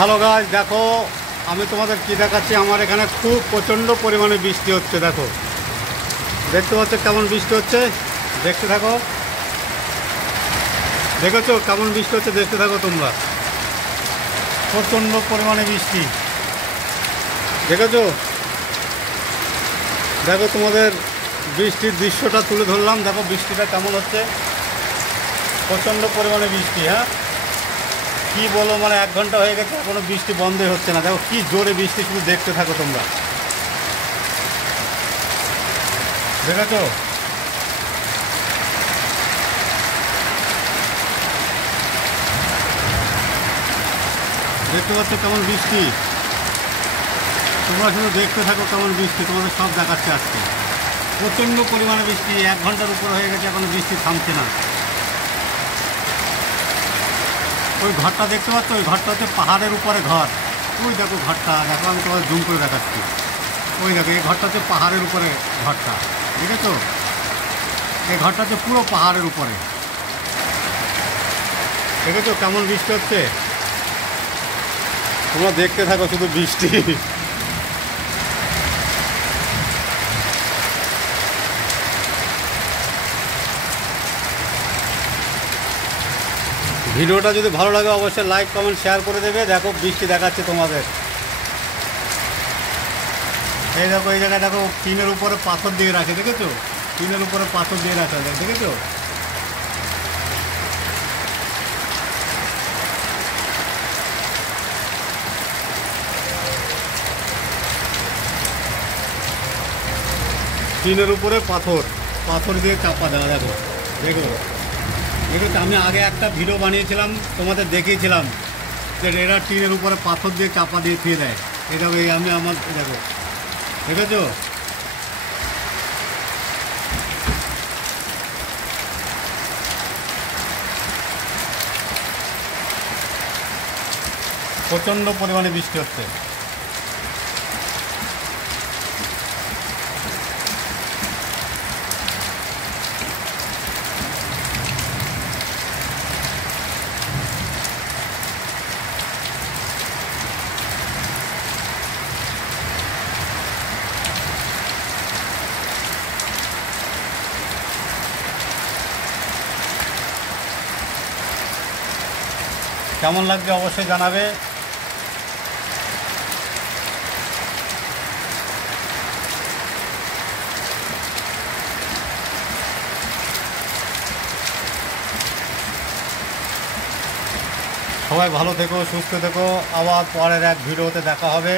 Hello guys, দেখো আমি তোমাদের কি দেখাচ্ছি। আমার এখানে খুব প্রচণ্ড পরিমাণে বৃষ্টি হচ্ছে। দেখো, দেখতে পাচ্ছ কেমন বৃষ্টি হচ্ছে, দেখতে থাকো। দেখেছো কেমন বৃষ্টি হচ্ছে, দেখতে থাকো তোমরা। প্রচণ্ড পরিমাণে বৃষ্টি দেখেছো। দেখো তোমাদের বৃষ্টির দৃশ্যটা তুলে ধরলাম। দেখো বৃষ্টিটা কেমন হচ্ছে, প্রচণ্ড পরিমাণে বৃষ্টি। হ্যাঁ, কি বলো, মানে 1 ঘন্টা হয়ে গেছে এখনো বৃষ্টি বন্ধই হচ্ছে না। দেখো কি জোরে বৃষ্টি, শুধু দেখতে থাকো তোমরা। দেখেছো, দেখতে পাচ্ছ কেমন বৃষ্টি। তোমরা শুধু দেখতে থাকো কেমন বৃষ্টি, তোমাদের সব দেখাচ্ছে আজকে। প্রচণ্ড পরিমাণে বৃষ্টি, 1 ঘন্টার উপর হয়ে গেছে এখনো বৃষ্টি থামছে না। ওই ঘরটা দেখতে পাচ্ছ, ওই ঘরটা হচ্ছে পাহাড়ের উপরে ঘর। ওই দেখো ঘরটা, দেখো আমি তোমাদের জুম করে দেখাচ্ছি। ওই দেখো এই ঘরটা হচ্ছে পাহাড়ের উপরে ঘরটা, দেখেছো। এই ঘরটা হচ্ছে পুরো পাহাড়ের উপরে। দেখেছো কেমন বৃষ্টি হচ্ছে, তোমরা দেখতে থাকো শুধু বৃষ্টি। ভিডিওটা যদি ভালো লাগে অবশ্যই লাইক কমেন্ট শেয়ার করে দেবে। দেখো বৃষ্টি দেখাচ্ছে তোমাদের। এই দেখো এই জায়গায় দেখো টিনের উপরে পাথর দিয়ে রাখে, দেখেছো। টিনের উপরে পাথর দিয়ে রাখা যায়, দেখেছো। টিনের উপরে পাথর পাথর দিয়ে চাপা দেওয়া। দেখো দেখো দেখেছো, আমি আগে একটা ভিডিও বানিয়েছিলাম, তোমাদের দেখিয়েছিলাম যে এরা টিনের উপরে পাথর দিয়ে চাপা দিয়ে থিয়ে দেয়। এই দেখো এই আমি আমার দেখো, দেখেছো। প্রচণ্ড পরিমাণে বৃষ্টি হচ্ছে। কেমন লাগবে অবশ্যই জানাবে। সবাই ভালো থেকো, সুস্থ থেকো। আবার পরের এক ভিডিওতে দেখা হবে।